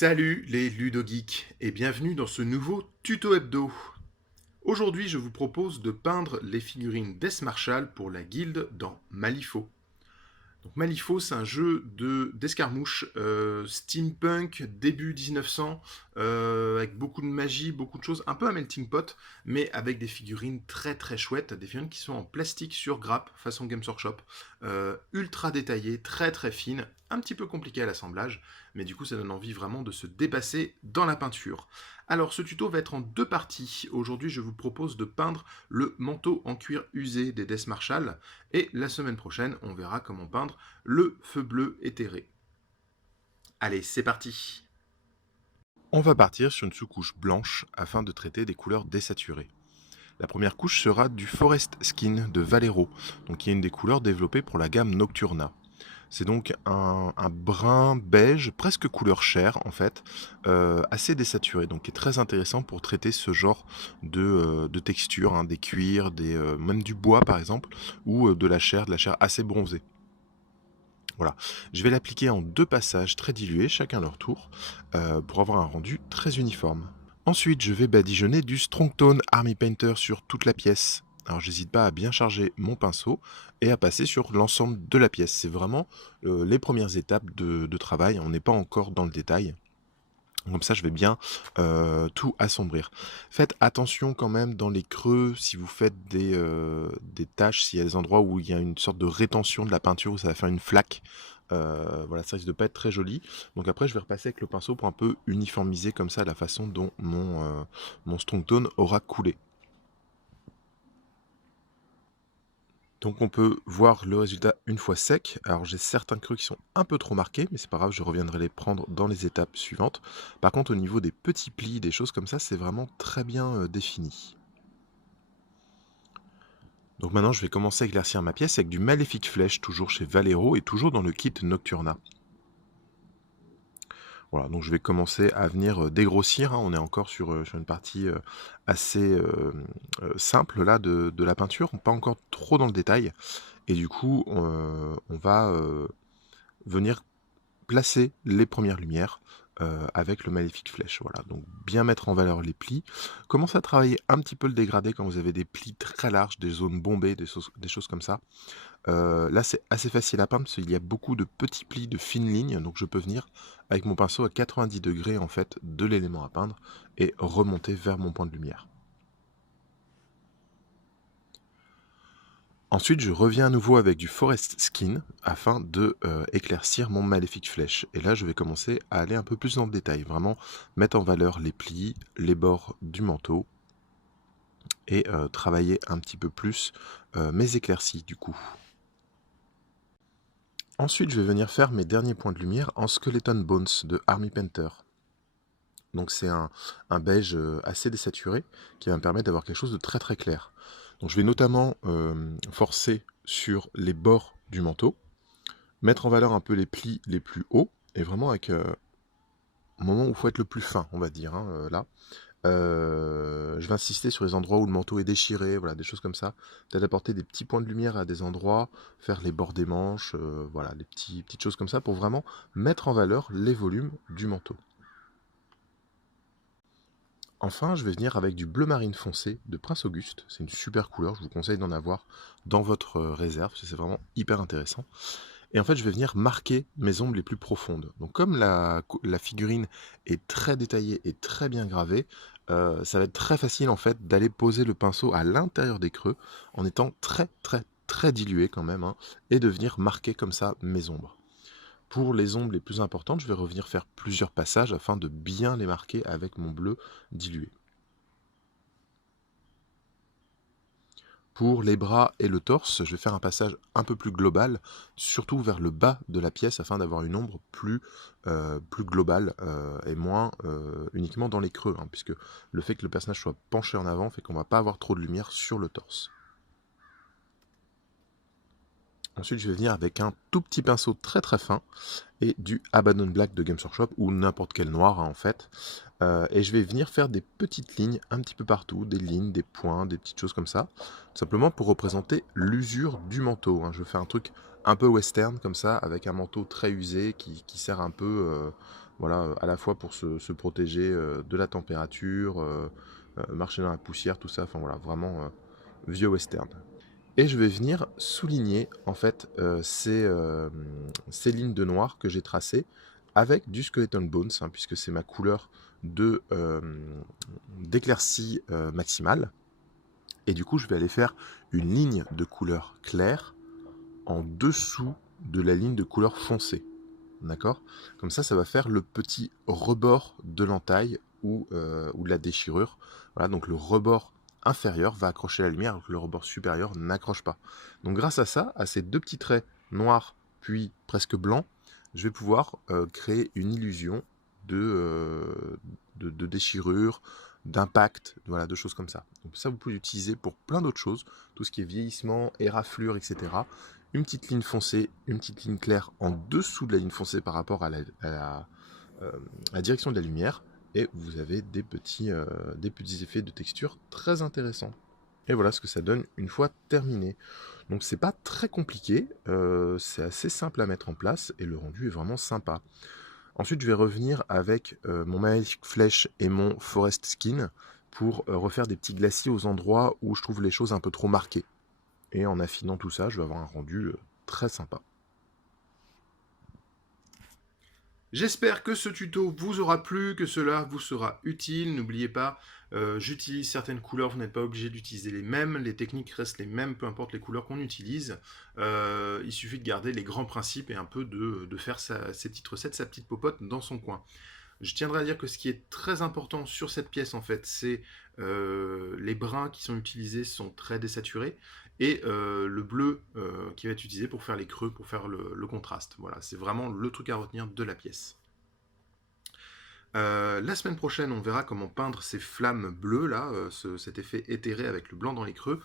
Salut les ludogeeks et bienvenue dans ce nouveau tuto hebdo. Aujourd'hui, je vous propose de peindre les figurines Death Marshall pour la guilde dans Malifaux. Donc Malifaux, c'est un jeu d'escarmouche steampunk début 1900 avec beaucoup de magie, beaucoup de choses, un peu un melting pot, mais avec des figurines très très chouettes, des figurines qui sont en plastique sur grappe façon Games Workshop, ultra détaillées, très très fines, un petit peu compliquées à l'assemblage, mais du coup ça donne envie vraiment de se dépasser dans la peinture. Alors ce tuto va être en deux parties. Aujourd'hui je vous propose de peindre le manteau en cuir usé des Death Marshall, et la semaine prochaine, on verra comment peindre le feu bleu éthéré. Allez, c'est parti. On va partir sur une sous-couche blanche afin de traiter des couleurs désaturées. La première couche sera du Forest Skin de Valero, donc qui est une des couleurs développées pour la gamme Nocturna. C'est donc un brun beige, presque couleur chair en fait, assez désaturé, donc qui est très intéressant pour traiter ce genre de texture, hein, des cuirs, même du bois par exemple, ou de la chair assez bronzée. Voilà, je vais l'appliquer en deux passages très dilués, chacun leur tour, pour avoir un rendu très uniforme. Ensuite, je vais badigeonner du Strong Tone Army Painter sur toute la pièce. Alors j'hésite pas à bien charger mon pinceau et à passer sur l'ensemble de la pièce. C'est vraiment les premières étapes de travail, on n'est pas encore dans le détail. Comme ça, je vais bien tout assombrir. Faites attention quand même dans les creux, si vous faites des taches, s'il y a des endroits où il y a une sorte de rétention de la peinture, où ça va faire une flaque. Voilà, ça risque de pas être très joli. Donc après, je vais repasser avec le pinceau pour un peu uniformiser comme ça la façon dont mon Strong Tone aura coulé. Donc on peut voir le résultat une fois sec. Alors j'ai certains creux qui sont un peu trop marqués, mais c'est pas grave, je reviendrai les prendre dans les étapes suivantes. Par contre au niveau des petits plis, des choses comme ça, c'est vraiment très bien défini. Donc maintenant je vais commencer à éclaircir ma pièce avec du Maléfique Flèche, toujours chez Valero et toujours dans le kit Nocturna. Voilà, donc je vais commencer à venir dégrossir, hein. On est encore sur une partie assez simple là de la peinture, pas encore trop dans le détail. Et du coup, on va venir placer les premières lumières avec le Maléfique Flèche. Voilà, donc bien mettre en valeur les plis. Commencez à travailler un petit peu le dégradé quand vous avez des plis très larges, des zones bombées, des choses comme ça. Là, c'est assez facile à peindre parce qu'il y a beaucoup de petits plis, de fines lignes, donc je peux venir avec mon pinceau à 90 degrés en fait de l'élément à peindre et remonter vers mon point de lumière. Ensuite, je reviens à nouveau avec du Forest Skin afin de éclaircir mon Maléfique Flèche. Et là, je vais commencer à aller un peu plus dans le détail, vraiment mettre en valeur les plis, les bords du manteau et travailler un petit peu plus mes éclaircies du coup. Ensuite, je vais venir faire mes derniers points de lumière en Skeleton Bones de Army Painter. Donc c'est un beige assez désaturé qui va me permettre d'avoir quelque chose de très très clair. Donc je vais notamment forcer sur les bords du manteau, mettre en valeur un peu les plis les plus hauts, et vraiment avec un moment où il faut être le plus fin, on va dire, hein, là. Je vais insister sur les endroits où le manteau est déchiré, voilà, des choses comme ça. Peut-être apporter des petits points de lumière à des endroits, faire les bords des manches, voilà, des petites choses comme ça pour vraiment mettre en valeur les volumes du manteau. Enfin, je vais venir avec du bleu marine foncé de Prince Auguste. C'est une super couleur, je vous conseille d'en avoir dans votre réserve, parce que c'est vraiment hyper intéressant. Et en fait, je vais venir marquer mes ombres les plus profondes. Donc comme la figurine est très détaillée et très bien gravée, ça va être très facile en fait d'aller poser le pinceau à l'intérieur des creux en étant très très très dilué quand même, hein, et de venir marquer comme ça mes ombres. Pour les ombres les plus importantes, je vais revenir faire plusieurs passages afin de bien les marquer avec mon bleu dilué. Pour les bras et le torse, je vais faire un passage un peu plus global, surtout vers le bas de la pièce afin d'avoir une ombre plus globale et moins uniquement dans les creux, hein, puisque le fait que le personnage soit penché en avant fait qu'on ne va pas avoir trop de lumière sur le torse. Ensuite, je vais venir avec un tout petit pinceau très très fin et du Abaddon Black de Games Workshop ou n'importe quel noir, hein, en fait. Et je vais venir faire des petites lignes un petit peu partout, des lignes, des points, des petites choses comme ça, tout simplement pour représenter l'usure du manteau, hein. Je fais un truc un peu western comme ça, avec un manteau très usé qui sert un peu Voilà, à la fois pour se protéger de la température, marcher dans la poussière, tout ça, enfin voilà, vraiment vieux western. Et je vais venir souligner en fait ces lignes de noir que j'ai tracées avec du Skeleton Bones, hein, puisque c'est ma couleur d'éclaircie maximale. Et du coup, je vais aller faire une ligne de couleur claire en dessous de la ligne de couleur foncée. D'accord? Comme ça va faire le petit rebord de l'entaille ou de la déchirure. Voilà, donc le rebord inférieur va accrocher la lumière alors que le rebord supérieur n'accroche pas. Donc grâce à ça, à ces deux petits traits noirs puis presque blancs, je vais pouvoir créer une illusion de déchirure, d'impact, voilà, de choses comme ça. Donc ça, vous pouvez l'utiliser pour plein d'autres choses, tout ce qui est vieillissement, éraflure, etc. Une petite ligne foncée, une petite ligne claire en dessous de la ligne foncée par rapport à la direction de la lumière, et vous avez des petits effets de texture très intéressants. Et voilà ce que ça donne une fois terminé. Donc c'est pas très compliqué, c'est assez simple à mettre en place, et le rendu est vraiment sympa. Ensuite, je vais revenir avec mon Magic Flèche et mon Forest Skin pour refaire des petits glacis aux endroits où je trouve les choses un peu trop marquées. Et en affinant tout ça, je vais avoir un rendu très sympa. J'espère que ce tuto vous aura plu, que cela vous sera utile. N'oubliez pas, j'utilise certaines couleurs, vous n'êtes pas obligé d'utiliser les mêmes, les techniques restent les mêmes, peu importe les couleurs qu'on utilise. Il suffit de garder les grands principes et un peu de faire ses petites recettes, sa petite popote dans son coin. Je tiendrai à dire que ce qui est très important sur cette pièce, en fait, c'est les brins qui sont utilisés sont très désaturés et le bleu qui va être utilisé pour faire les creux, pour faire le contraste. Voilà, c'est vraiment le truc à retenir de la pièce. La semaine prochaine, on verra comment peindre ces flammes bleues là, cet effet éthéré avec le blanc dans les creux.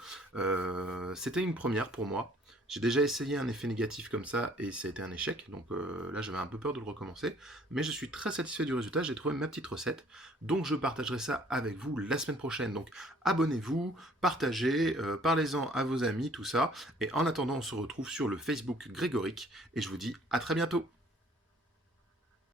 C'était une première pour moi. J'ai déjà essayé un effet négatif comme ça et ça a été un échec, donc là j'avais un peu peur de le recommencer, mais je suis très satisfait du résultat, j'ai trouvé ma petite recette, donc je partagerai ça avec vous la semaine prochaine. Donc abonnez-vous, partagez, parlez-en à vos amis, tout ça, et en attendant on se retrouve sur le Facebook Grégoric, et je vous dis à très bientôt.